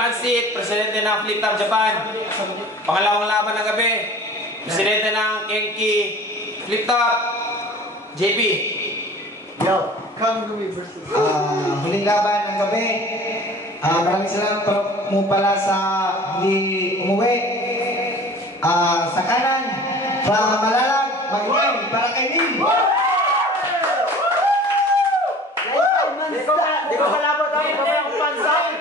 Pansit, presidente ng Flip Top Japan. Pangalawang laban ng gabi. Presidente ng Kenki Flip Top, JP. Yo, come to me versus. Huling laban ng gabi. Maraming salamat mo pala sa hindi umuwi. Sa kanan, malalang, mag-ingay, para kay Neil. Di ko kalabot ako ng pansay.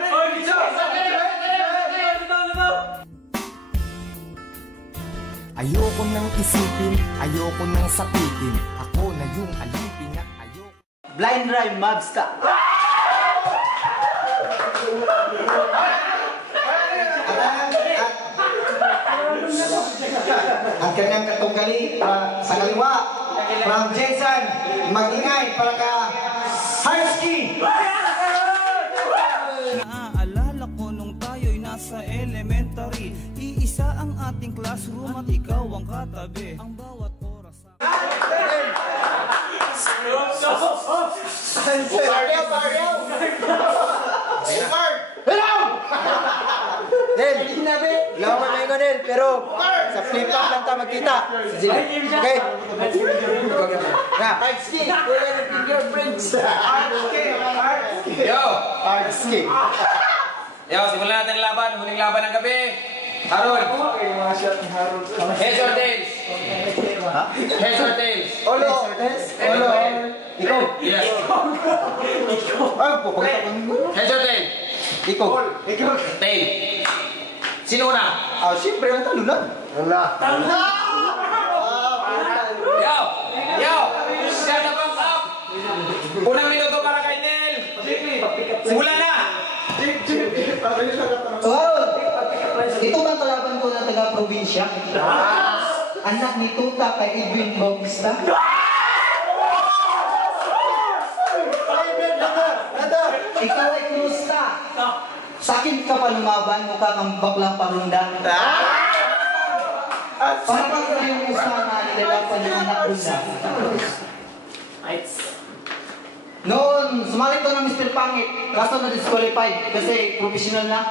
Ayoko nang isipin, ayoko nang sapitin. Ako na yung alipin at ayoko. Blind rhyme, mabs ka. At kanyang katunggali sa kaliwa, from Jason, mag-ingay para ka Harsky. Naaalala ko nung tayo'y nasa elementary. Iisa ang ating classroom at ikaw ang katabi. Ang bawat oras sa... Lawan na yun, pero sa flip-top lang tayo magkita. Okay? Harsky, kuya ng fingerprints. Yo! Harsky. Yo, simulan natin ang laban. Huling laban ng gabi. Harold. Heads or tails? Heads or tails? Olo. Ikaw. Yes. Heads or tails? Ikaw. Tail. Sino una? Siyempre, ang talo lang. Yo! Yo! Shut the fuck up! Unang minuto para kay Nel. Simula na! Ito bang kalaban ko na taga-probinsya? Anak ni Tuta kay Edwin Bautista. Ikaw ay kumusta? Sakit ka pa lumaban, mukha kang baklang parunda. Para bang na yung usa na nilalapan ng anak bunda? Noon, sumalik ko ng Mr. Pangit, kaso na-disqualified kasi professional na.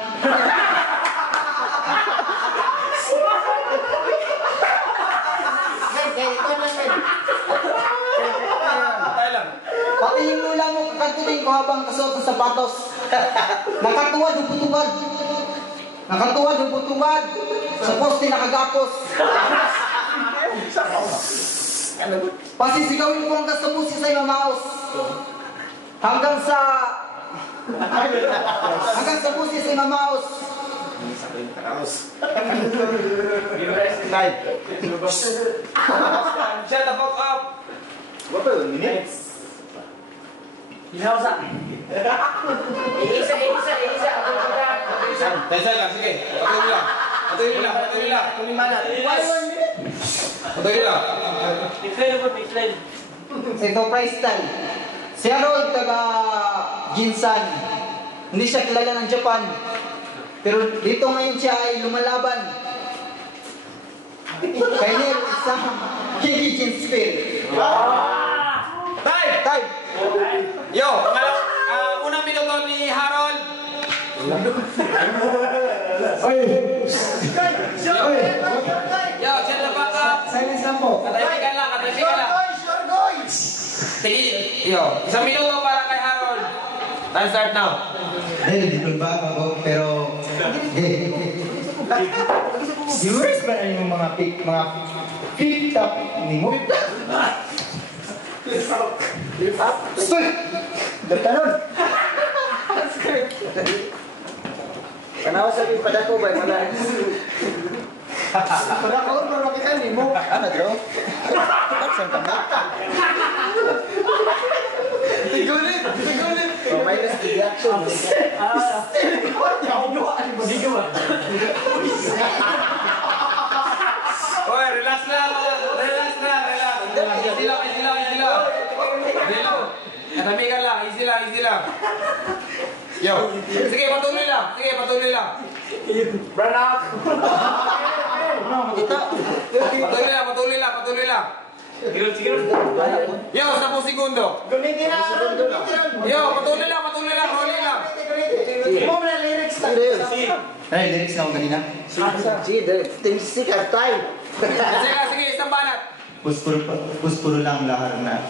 Pati yung lula mo kakantutin ko habang kasuot ng sapatos. Nakatuwad yung putungad. Nakatuwad yung putungad. Sa poste nakagapos. Pasisigawin ko hanggang sa musi sa imamaos. Hanggang sa musi sa imamaos. Shut the fuck up! What ba yun? Hinausa. Isa. Tensya lang, sige. Patuloy lang. Kulimanat. Patuloy lang. Ito price tag. Si Harold taga Ginsan. Hindi siya kilala ng Japan. Pero dito ngayon siya ay lumalaban. Kaya niya isang Higigin Spear. Time! Yo! Unang minuto ni Harold. Yo, shut the fuck up! Silence lang po. Katahimikan lang. Yo, isang minuto para kay Harold. Time start now. Hindi ko ba ako, pero... Viewers ba na yung mga pick-up ni mo? Stoy! Dagtanon! Kanawa sa akin, padako ba? Padako, pero makita ni mo. Ano, bro? Saan ka ba? Tigulit! Minus the reaction. Oy, relax lang. Easy lang. Katahimikan lang, easy lang. Yo, sige, patuloy lang. Run out. Patuloy lang. Yo, 10 segundo. Gunitin na. Yo, patuloy lang. Rolling lang. Mo na lyrics tayo. Ano yung lyrics na ako kanina? Sige, sikat tayo. Sige, isang banat. Puspuro lang lahar na...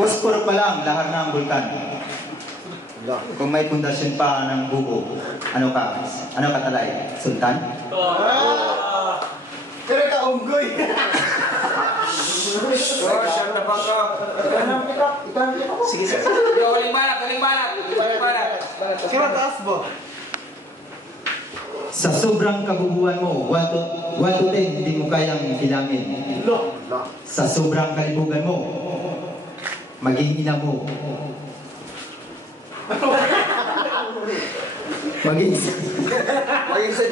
puspuro pa lang lahar na ang bulkan. Kung may pundasyon pa ng buko, ano ka? Ano katalay? Sultan? Pero ka unggoy. Shut the fuck up. Sige, sige. Yo, huling banat. Kaya taas mo. Sa sobrang kabubuan mo, 1 to 10, hindi mo kayang bilangin. Sa sobrang kalibugan mo, maging ina mo. Maging sa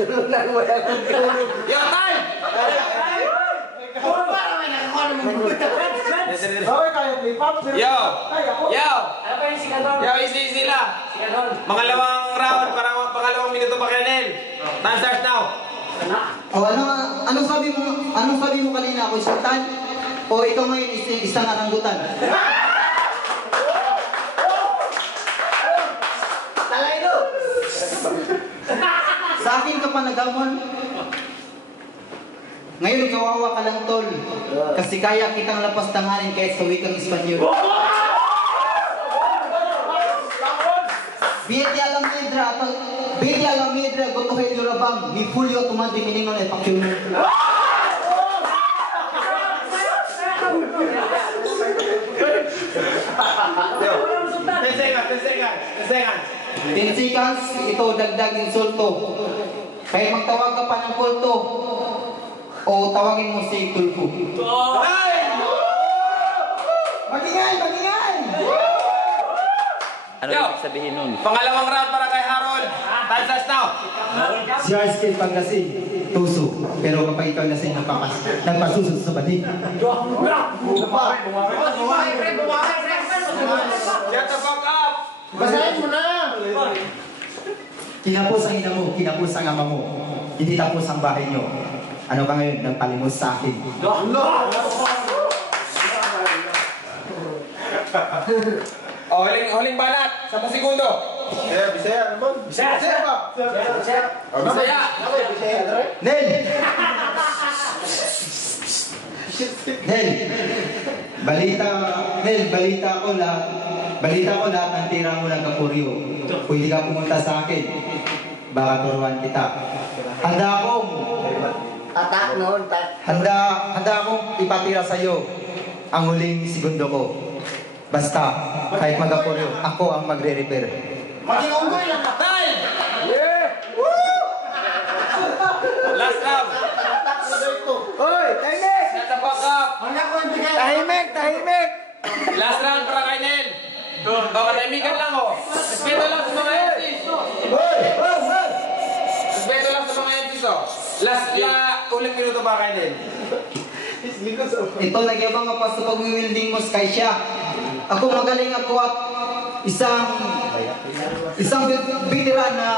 dulo lang mo yung tulog. Yo, time! Bakit kayo flip-up? Yo! Yo, easy lang. Pangalawang round, pangalawang minuto pa kay Nel. Time starts now. anong sabi mo kanina ako, Sultan? O ikaw ngayon isang aranggutan? Talay no! Sa akin ka pa nagamon. Ngayon kawawa ka lang, tol. Kasi kaya kitang lapas tanganin kahit sa wikang Espanyol. Biyeti alam medra, goto kay Yorabang, mi Julio tumandi miningon ay pakyuno. Tensikas, ito dagdag insulto. Kaya magtawag ka pa ng kulto, o tawagin mo si Tulfo. Magingay! Ano ibig sabihin nun? Pangalawang round para kay Harold. Time starts now. Si Arskin pag lasing, tuso. Pero kapag ikaw lasing, nagpasusod sa banig. Shut the fuck up. Basahin mo na! Kinapos ang ina mo, kinapos ang ama mo. Hindi tapos ang bahay nyo. Ano ka ngayon? Nagpalimos sa akin. Oh, huling banat. 10 segundo. Bisaya naman. Bisaya ba? Bisaya. Nel! Balita ko lahat ng tira mo ng kapuryo. Kung hindi ka pumunta sa akin, baka turuan kita. Handa akong ipatira sa iyo ang huling segundo ko. Basta, kahit magapuryo, ako ang magre-repair. Maging unggoy lang ka. Time. Last round. Hoy, tahimik! Shut the fuck up. Hanggang ko yung bigay. Tahimik! Last round para kay Nel. Katahimikan lang oh. Respeto lang sa mga MCs. Respeto lang sa mga MCs oh. Uling minuto pa kay Nel. Ito, nagyabang ka pa sa pag-wielding mo kay siya. Ako magaling ako at isang veteran na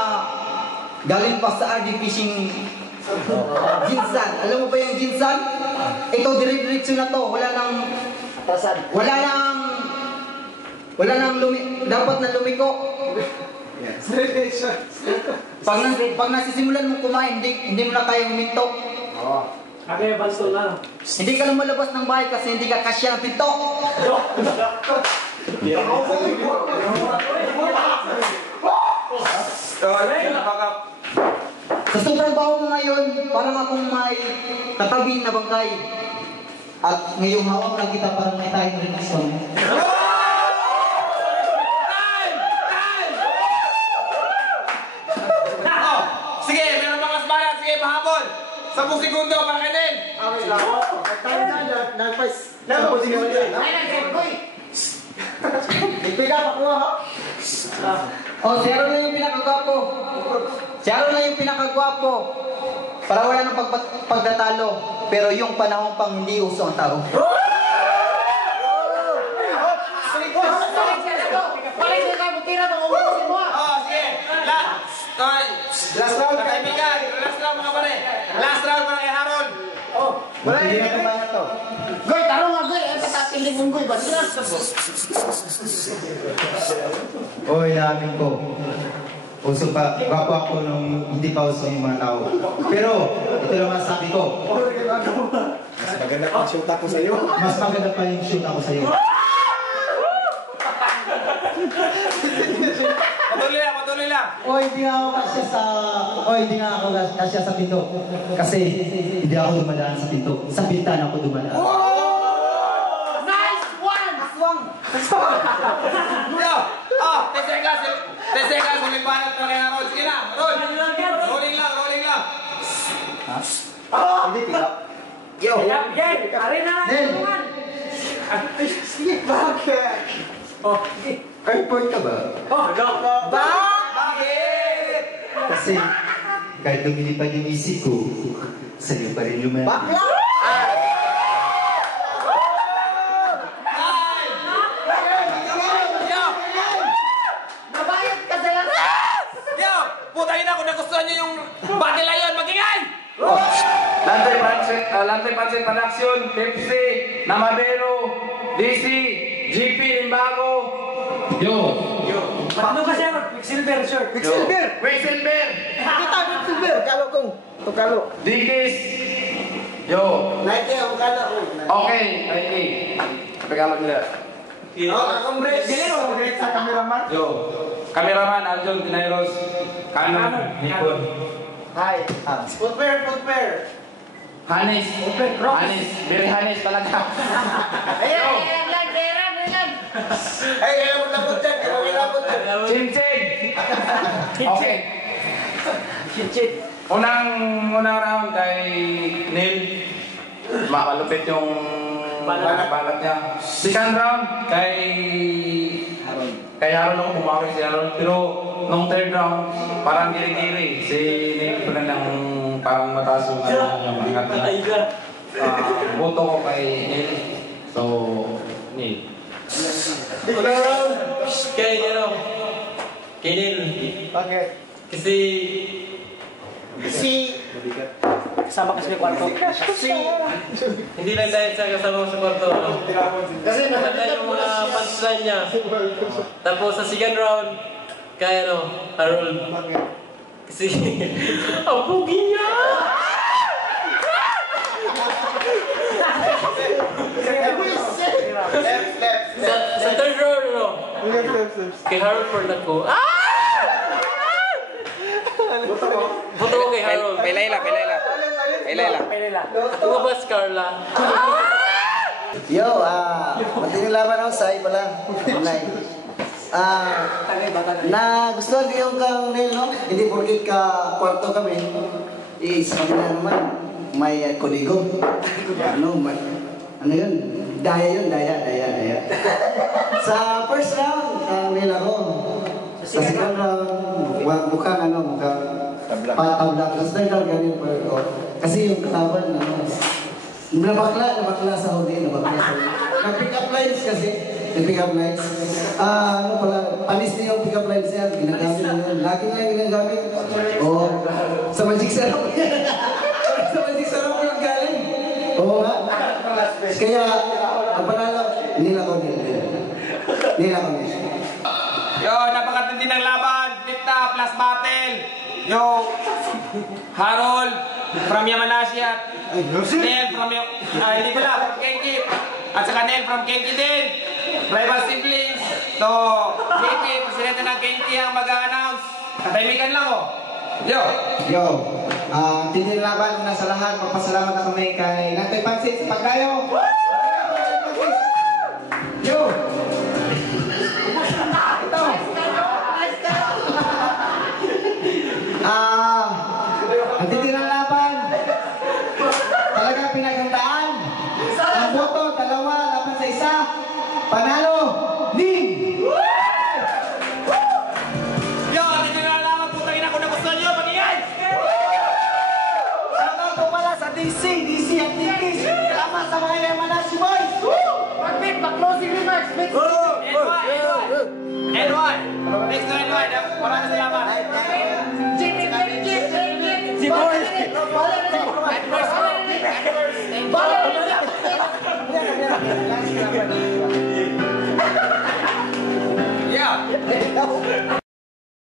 galing pa sa RD Fishing Ginsan. Alam mo ba yung Ginsan? Ito, dire-diretso na to. Wala nang dapat na lumiko. Pag nasisimulan mo kumain, hindi mo na kayang huminto. Okay, basto na. Hindi ka lumalabas ng bahay kasi hindi ka kasya ng pinto. Shut the fuck up. Sa sobrang baho mo ngayon, parang akong may katabi na bangkay. At ngayong hawak lang kita parang may tayong reaction. Sige, meron mga kasbalan. Sige, mahabol. 10 segundo para kay Nel. Si Aaron na yung pinakagwapo. Para wala nang pagdatalo. Pero yung panahon pang hindi uso ang tao. Last round. Katahimikan. Last round mga pare. Last round para kay Harold. Hindi na kumana to. Goy, tarong nga goy. Ang katapiling mong goy. Basta na. Oy, namin ko. uso pa, gwapo ako nung hindi pa uso yung mga tao. Pero, ito naman sabi ko. Mas maganda pang shoot ako sa'yo. Mas maganda pa yung shoot ako sa'yo. Patuloy lang. Hindi nga ako kasya sa pinto. Kasi, hindi ako dumadaan sa pinto. Sa bintana ako dumadaan. Nice one! Yo! 10 seconds, lumipanat na kay Harold. Sige na, Harold. Rolling lang. Hindi, pick up. Yo! Nel! Sige, bakit? Ay, point ka ba? Bakit? Kasi, kahit lumilipad yung isip ko, sa'yo pa rin lumilipad. Putangin na, kung nagustuhan nyo yung battle na yun, magingay! Lantay Pansit Production, Pepsi, Namadero, DC, GP, Limbago. Yo! Ano kasi ako? Quicksilver, sure. Quicksilver! Kita, Quicksilver. Kalo kong. Tukalo. Dikis! Yo! Nike, ang kala ko. Okay, Nike. Tagalog nila. Akong brace. Gili mo, brace sa cameraman. Yo! Cameraman, Aljon Dinairos. Canon, Nikon. Hi. Footwear. Hanis. Very Hanis talaga. Ayan lang. Ay, kailangan mo labot dyan. Chim-chim! Okay. Unang round kay Neil. Malupit yung balat niya. Second round kay Harold ako bumawin si Harold. Pero nung third round, parang giri-giri. Si Neil pa lang parang mataas yung angat niya. Boto ko kay Neil. So, Neil. Unang round kay Neil. Bakit? Kasi Kasama kasi may kwarto. hindi lang dahil sa kasama ko sa kwarto. Kasi Maganda yung mga punchline niya. Tapos sa second round kay Harold. Kasi ang pugi niya! Sa third round kay Harold Fernand ko. Boto ko kay Harold. May Layla. Lumabas Carla. Yo, matinig laban ako sa iba lang. Online. Nagustuhan ko yung kang Neil, no? Hindi porkit ka kwarto kami. Sa kanila naman, may kodigo. Ano yun? Daya. Sa first round, Neil ako. Sa second round, mukhang patabla. Sa third round, ganyan pa. Kasi yung kalaban, nabakla sa huli. Nag-pick up lines kasi. Nag-pick up lines. Panis niya yung pick up lines niya. Ginagamit niya yun. Lagi nga yung ginagamit. Sa Magic Sarap yan. Sa Magic Sarap yung galing. Oo nga. Kaya, ang panalo, nila ko. Yo, napakatindi ng laban. Pipta plus battle. Yo, Harold from Yamanashi at Neil from Kenki. At saka Neil from Kenki din. Rival siblings. So, JP, presidente ng Kenki ang mag-a-announce. Katahimikan lang Yo, tindi ng laban na sa lahat. Magpasalamat na kami kay Lantay Pansit sa pagdayo. Yo! Ito! Ang tindi ng laban. Talagang pinaghandaan. Ang boto, 2 laban sa 1. Panalo, Ning! Yo, tindi ng laban. Putangin ako na gusto nyo. Pag-ingay! Shoutout ko pala sa DC at Dikis. Salamat sa mga Yamanashi boys. Pag-closing remarks.